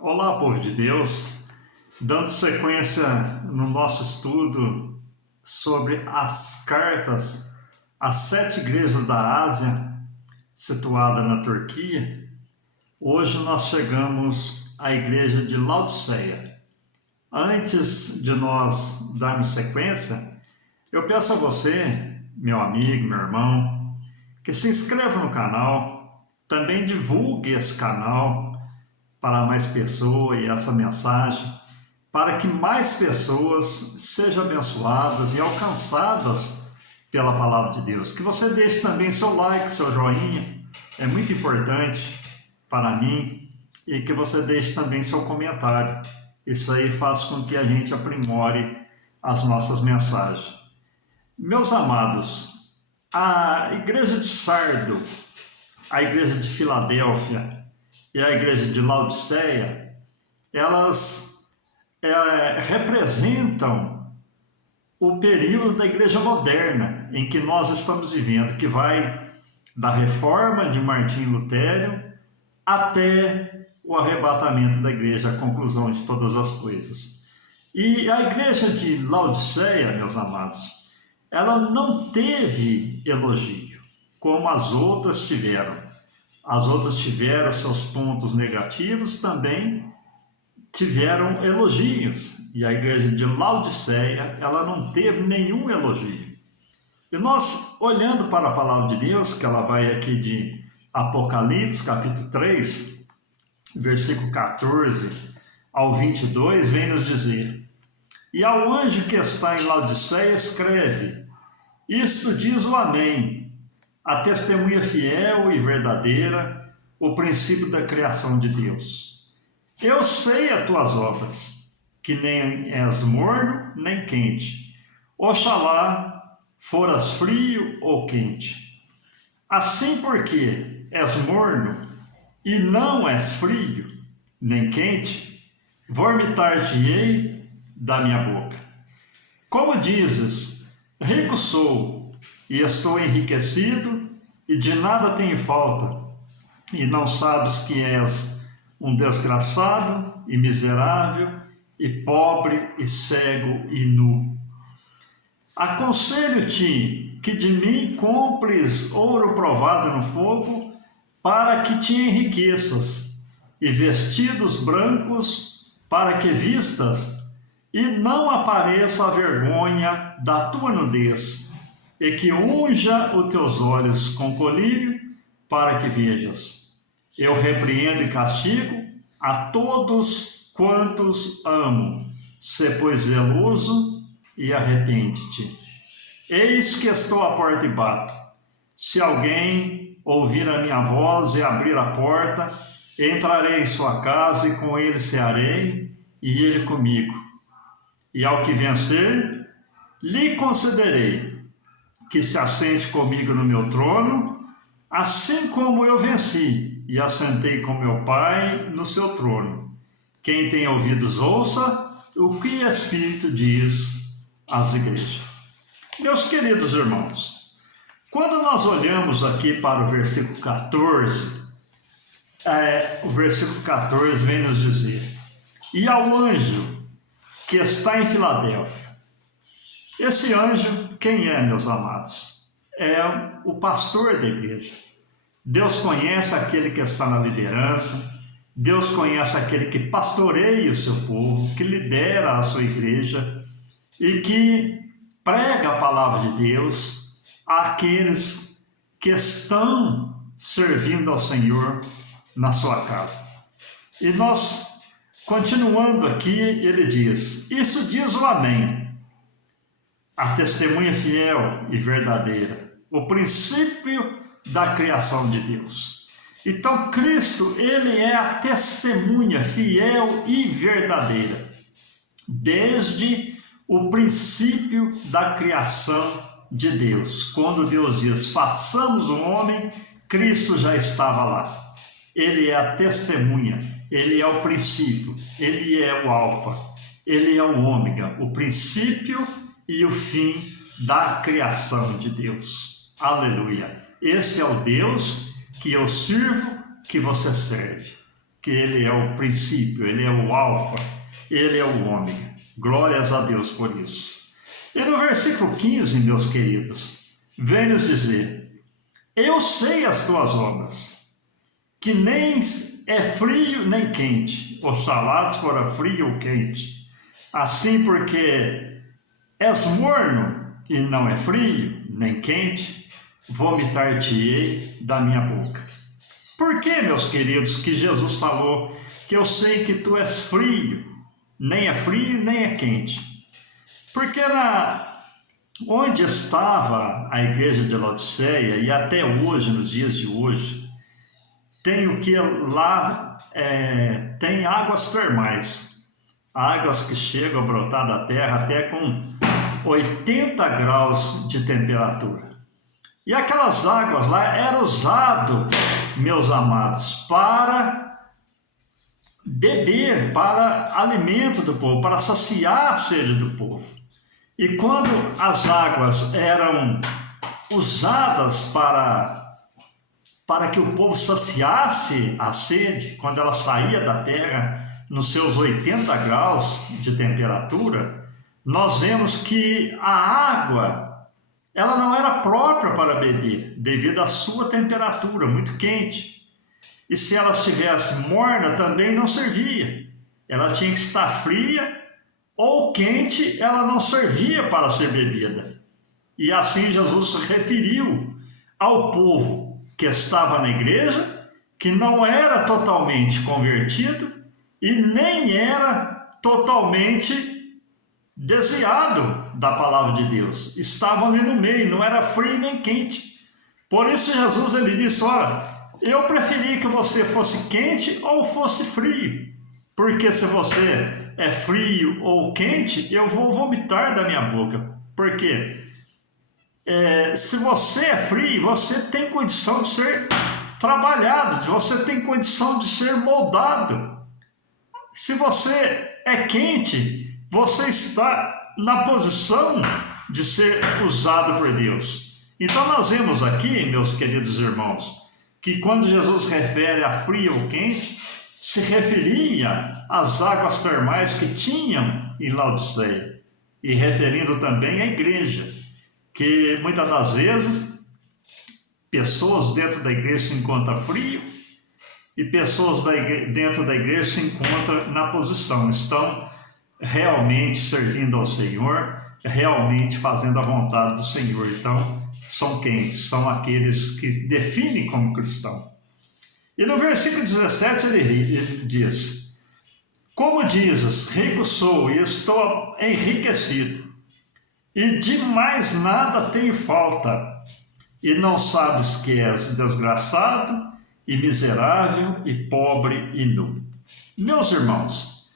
Olá, povo de Deus, dando sequência no nosso estudo sobre as cartas às 7 igrejas da Ásia, situada na Turquia. Hoje nós chegamos à igreja de Laodiceia. Antes de nós darmos sequência, eu peço a você, meu amigo, meu irmão, que se inscreva no canal, também divulgue esse canal para mais pessoas e essa mensagem, para que mais pessoas sejam abençoadas e alcançadas pela palavra de Deus. Que você deixe também seu like, seu joinha, é muito importante para mim, e que você deixe também seu comentário. Isso aí faz com que a gente aprimore as nossas mensagens. Meus amados, a igreja de Sardo, a igreja de Filadélfia e a igreja de Laodiceia, elas representam o período da igreja moderna em que nós estamos vivendo, que vai da reforma de Martinho Lutero até o arrebatamento da igreja, a conclusão de todas as coisas. E a igreja de Laodiceia, meus amados, ela não teve elogio, como as outras tiveram. As outras tiveram seus pontos negativos, também tiveram elogios. E a igreja de Laodiceia, ela não teve nenhum elogio. E nós, olhando para a palavra de Deus, que ela vai aqui de Apocalipse, capítulo 3, versículo 14 ao 22, vem nos dizer: E ao anjo que está em Laodiceia escreve: Isto diz o Amém, a testemunha fiel e verdadeira, o princípio da criação de Deus. Eu sei as tuas obras, que nem és morno nem quente. Oxalá foras frio ou quente. Assim, porque és morno e não és frio nem quente, vomitar-te-ei da minha boca. Como dizes, rico sou, e estou enriquecido, e de nada tenho falta, e não sabes que és um desgraçado e miserável, e pobre, e cego, e nu. Aconselho-te que de mim compres ouro provado no fogo, para que te enriqueças, e vestidos brancos, para que vistas, e não apareça a vergonha da tua nudez, e que unja os teus olhos com colírio, para que vejas. Eu repreendo e castigo a todos quantos amo. Sê, pois, zeloso e arrepende-te. Eis que estou à porta e bato. Se alguém ouvir a minha voz e abrir a porta, entrarei em sua casa e com ele cearei, e ele comigo. E ao que vencer, lhe concederei que se assente comigo no meu trono, assim como eu venci e assentei com meu Pai no seu trono. Quem tem ouvidos, ouça o que o Espírito diz às igrejas. Meus queridos irmãos, quando nós olhamos aqui para o versículo 14, o versículo 14 vem nos dizer: E ao anjo que está em Filadélfia. Esse anjo, quem é, meus amados? É o pastor da igreja. Deus conhece aquele que está na liderança, Deus conhece aquele que pastoreia o seu povo, que lidera a sua igreja e que prega a palavra de Deus àqueles que estão servindo ao Senhor na sua casa. E nós, continuando aqui, ele diz: Isso diz o Amém, a testemunha fiel e verdadeira, o princípio da criação de Deus. Então, Cristo, ele é a testemunha fiel e verdadeira, desde o princípio da criação de Deus. Quando Deus diz, façamos o homem, Cristo já estava lá. Ele é a testemunha, ele é o princípio, ele é o alfa, ele é o ômega, o princípio e o fim da criação de Deus. Aleluia! Esse é o Deus que eu sirvo, que você serve. que Ele é o princípio, Ele é o alfa, Ele é o ômega. Glórias a Deus por isso. E no versículo 15, meus queridos, vem nos dizer: eu sei as tuas obras, que nem é frio nem quente, oxalá fora frio ou quente. Assim, porque és morno e não é frio nem quente, vomitar-te-ei da minha boca. Por que, meus queridos, que Jesus falou que eu sei que tu és frio, nem é frio nem é quente? Porque onde estava a igreja de Laodiceia, e até hoje, nos dias de hoje, tem o que lá tem águas termais, águas que chegam a brotar da terra até com 80 graus de temperatura. E aquelas águas lá eram usadas, meus amados, para beber, para alimento do povo, para saciar a sede do povo. E quando as águas eram usadas para que o povo saciasse a sede, quando ela saía da terra nos seus 80 graus de temperatura, nós vemos que a água ela não era própria para beber, devido à sua temperatura muito quente. E se ela estivesse morna, também não servia. Ela tinha que estar fria ou quente, ela não servia para ser bebida. E assim Jesus se referiu ao povo que estava na igreja, que não era totalmente convertido e nem era totalmente desviado da palavra de Deus. Estavam ali no meio, não era frio nem quente. Por isso Jesus ele disse: olha, eu preferi que você fosse quente ou fosse frio, porque se você é frio ou quente, eu vou vomitar da minha boca. Por quê? Se você é frio, você tem condição de ser trabalhado, você tem condição de ser moldado. Se você é quente, você está na posição de ser usado por Deus. Então nós vemos aqui, meus queridos irmãos, que quando Jesus refere a frio ou quente, se referia às águas termais que tinham em Laodiceia, e referindo também à igreja, que muitas das vezes pessoas dentro da igreja se encontram frio e pessoas dentro da igreja se encontram na posição, estão realmente servindo ao Senhor, realmente fazendo a vontade do Senhor. Então, são quentes, são aqueles que se definem como cristão. E no versículo 17 ele diz: como dizes, rico sou e estou enriquecido, e de mais nada tenho falta, e não sabes que és desgraçado, e miserável, e pobre, e nu. Meus irmãos,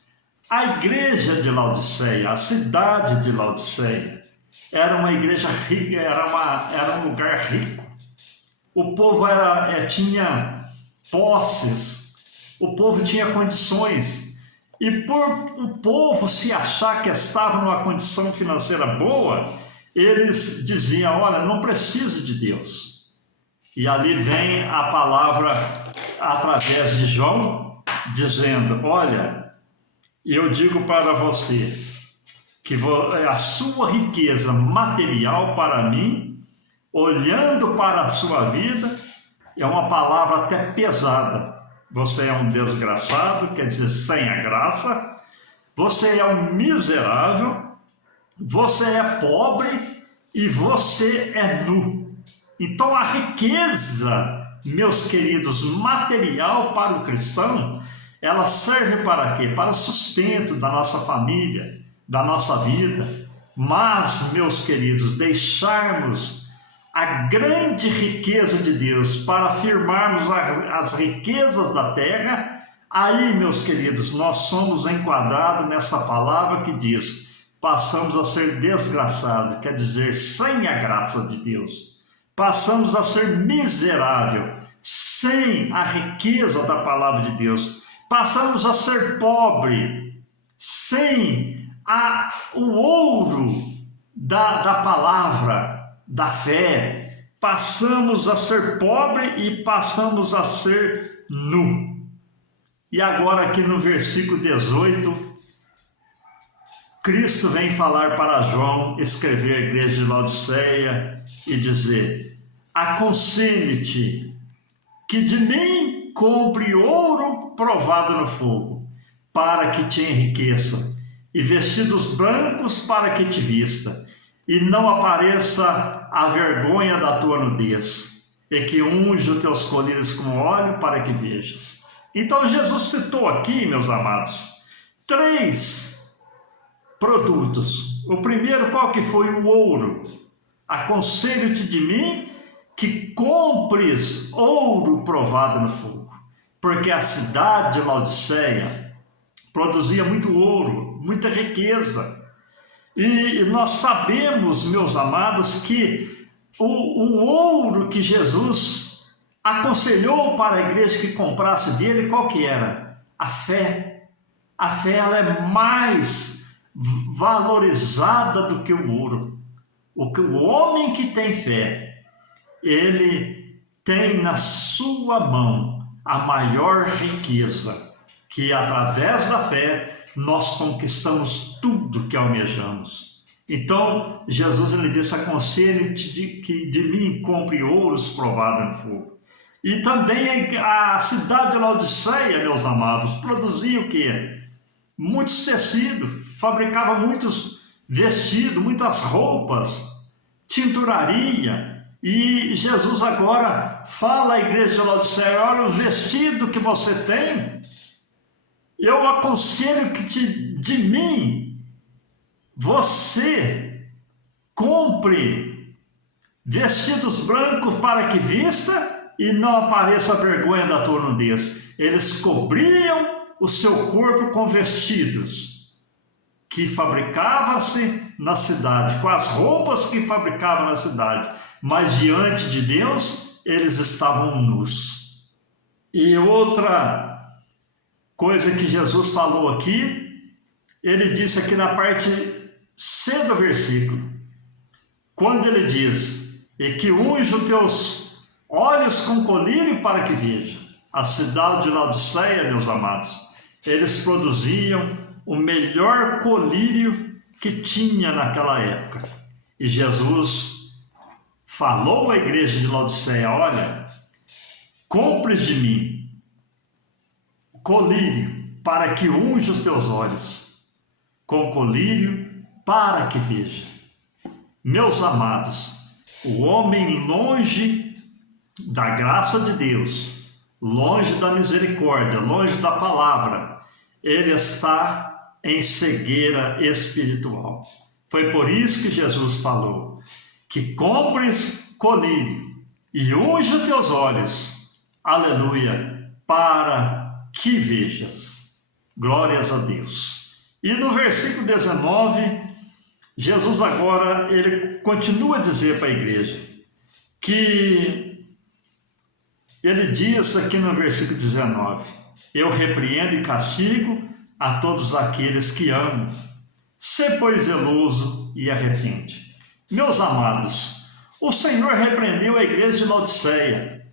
a igreja de Laodiceia, a cidade de Laodiceia, era uma igreja rica, era um lugar rico. O povo tinha posses, o povo tinha condições. E por o povo se achar que estava numa condição financeira boa, eles diziam: olha, não preciso de Deus. E ali vem a palavra através de João, dizendo: olha, eu digo para você que a sua riqueza material para mim, olhando para a sua vida, é uma palavra até pesada. Você é um desgraçado, quer dizer, sem a graça. Você é um miserável, você é pobre e você é nu. Então a riqueza, meus queridos, material para o cristão, ela serve para quê? Para o sustento da nossa família, da nossa vida. Mas, meus queridos, deixarmos a grande riqueza de Deus para afirmarmos as riquezas da terra, aí, meus queridos, nós somos enquadrados nessa palavra que diz: passamos a ser desgraçados, quer dizer, sem a graça de Deus. Passamos a ser miserável, sem a riqueza da palavra de Deus. Passamos a ser pobre, sem o ouro da palavra, da fé. Passamos a ser pobre e passamos a ser nu. E agora aqui no versículo 18, Cristo vem falar para João, escrever a igreja de Laodiceia e dizer: aconselho-te que de mim compre ouro provado no fogo, para que te enriqueça, e vestidos brancos para que te vista, e não apareça a vergonha da tua nudez, e que unge os teus colírios com óleo para que vejas. Então Jesus citou aqui, meus amados, 3 produtos. O primeiro, qual que foi? O ouro. Aconselho-te de mim que compres ouro provado no fogo, porque a cidade de Laodiceia produzia muito ouro, muita riqueza. E nós sabemos, meus amados, que o ouro que Jesus aconselhou para a igreja que comprasse dele, qual que era? A fé. A fé, ela é mais valorizada do que o ouro. O homem que tem fé, ele tem na sua mão a maior riqueza, que através da fé nós conquistamos tudo que almejamos. Então Jesus, ele disse: aconselho-te que de mim compre ouros provados no fogo. E também a cidade de Laodiceia, meus amados, produzia o quê? Muitos tecidos, fabricava muitos vestidos, muitas roupas, tinturaria. E Jesus agora fala à igreja de Laodiceia: olha, o vestido que você tem, eu aconselho que de mim você compre vestidos brancos para que vista e não apareça a vergonha da tua nudez. Eles cobriam o seu corpo com vestidos que fabricava-se na cidade, com as roupas que fabricavam na cidade, mas diante de Deus eles estavam nus. E outra coisa que Jesus falou aqui, ele disse aqui na parte C do versículo, quando ele diz: e que unge os teus olhos com colírio para que veja. A cidade de Laodiceia, meus amados, eles produziam o melhor colírio que tinha naquela época. E Jesus falou à igreja de Laodiceia: olha, compres de mim colírio para que unja os teus olhos, com colírio para que veja. Meus amados, o homem longe da graça de Deus, longe da misericórdia, longe da palavra, ele está em cegueira espiritual. Foi por isso que Jesus falou que compres colírio e unge os teus olhos, aleluia, para que vejas. Glórias a Deus. E no versículo 19, Jesus agora, ele continua a dizer para a igreja que ele diz aqui no versículo 19: eu repreendo e castigo a todos aqueles que amo. Sê, pois, zeloso e arrepende. Meus amados, o Senhor repreendeu a igreja de Laodiceia.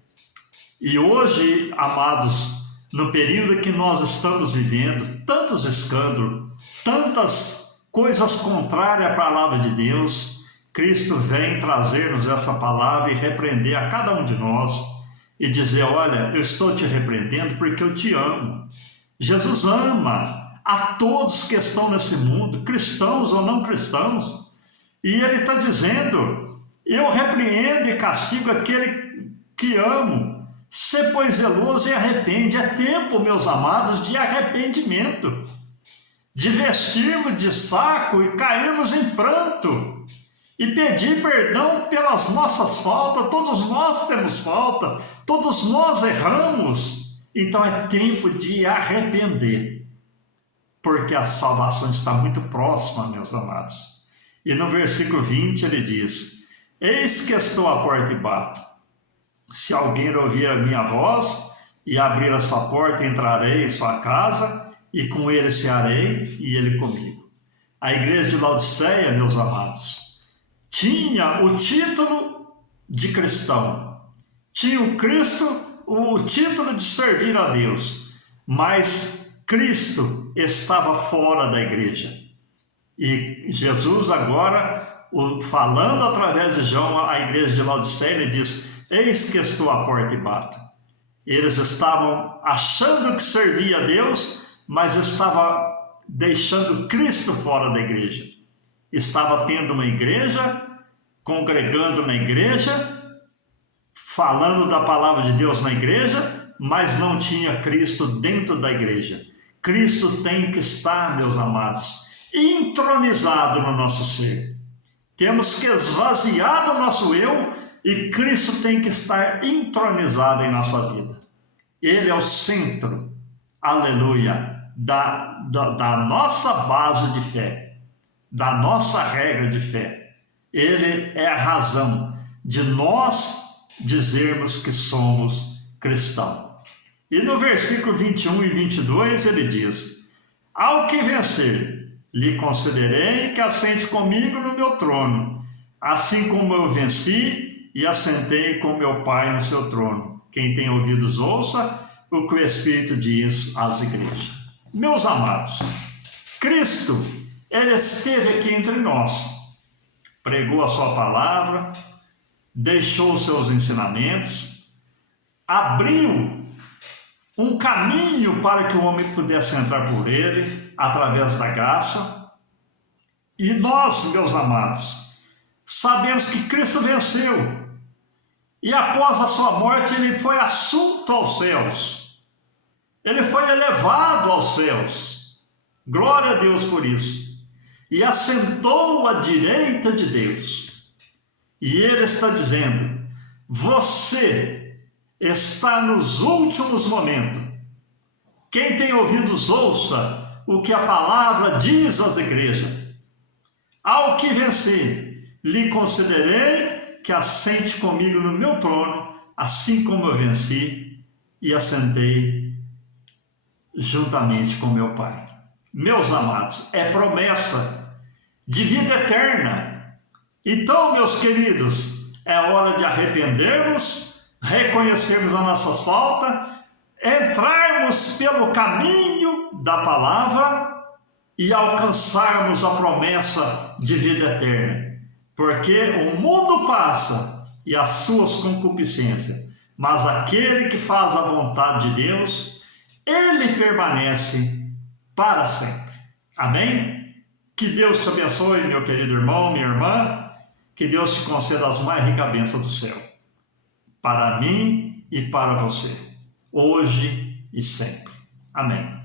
E hoje, amados, no período que nós estamos vivendo, tantos escândalos, tantas coisas contrárias à palavra de Deus, Cristo vem trazer-nos essa palavra e repreender a cada um de nós e dizer: olha, eu estou te repreendendo porque eu te amo. Jesus ama a todos que estão nesse mundo, cristãos ou não cristãos, e ele está dizendo: eu repreendo e castigo aquele que amo. Sê, pois, zeloso e arrepende. É tempo, meus amados, de arrependimento, de vestirmos de saco e cairmos em pranto e pedir perdão pelas nossas faltas. Todos nós temos falta, todos nós erramos. Então é tempo de arrepender, porque a salvação está muito próxima, meus amados. E no versículo 20 ele diz: eis que estou à porta e bato. Se alguém ouvir a minha voz e abrir a sua porta, entrarei em sua casa e com ele cearei e ele comigo. A igreja de Laodiceia, meus amados, tinha o título de cristão, tinha o título de servir a Deus, mas Cristo estava fora da igreja. E Jesus agora, falando através de João à igreja de Laodiceia, ele diz: eis que estou à porta e bato. Eles estavam achando que servia a Deus, mas estava deixando Cristo fora da igreja. Estava tendo uma igreja, congregando na igreja, falando da palavra de Deus na igreja, mas não tinha Cristo dentro da igreja. Cristo tem que estar, meus amados, entronizado no nosso ser. Temos que esvaziar do nosso eu e Cristo tem que estar entronizado em nossa vida. Ele é o centro, aleluia, da nossa base de fé, da nossa regra de fé. Ele é a razão de nós dizermos que somos cristãos. E no versículo 21 e 22 ele diz: ao que vencer, lhe concederei que assente comigo no meu trono, assim como eu venci e assentei com meu Pai no seu trono. Quem tem ouvidos, ouça o que o Espírito diz às igrejas. Meus amados, Cristo, ele esteve aqui entre nós, pregou a sua palavra, deixou os seus ensinamentos, abriu um caminho para que o homem pudesse entrar por ele, através da graça. E nós, meus amados, sabemos que Cristo venceu. E após a sua morte, ele foi assunto aos céus. Ele foi elevado aos céus. Glória a Deus por isso. E assentou à direita de Deus. E ele está dizendo: você está nos últimos momentos. Quem tem ouvidos, ouça o que a palavra diz às igrejas. Ao que vencer, lhe concederei que assente comigo no meu trono, assim como eu venci e assentei juntamente com meu Pai. Meus amados, é promessa de vida eterna. Então, meus queridos, é hora de arrependermos, reconhecermos as nossas faltas, entrarmos pelo caminho da palavra e alcançarmos a promessa de vida eterna. Porque o mundo passa e as suas concupiscências, mas aquele que faz a vontade de Deus, ele permanece para sempre. Amém? Que Deus te abençoe, meu querido irmão, minha irmã. Que Deus te conceda as mais ricas bênçãos do céu, para mim e para você, hoje e sempre. Amém.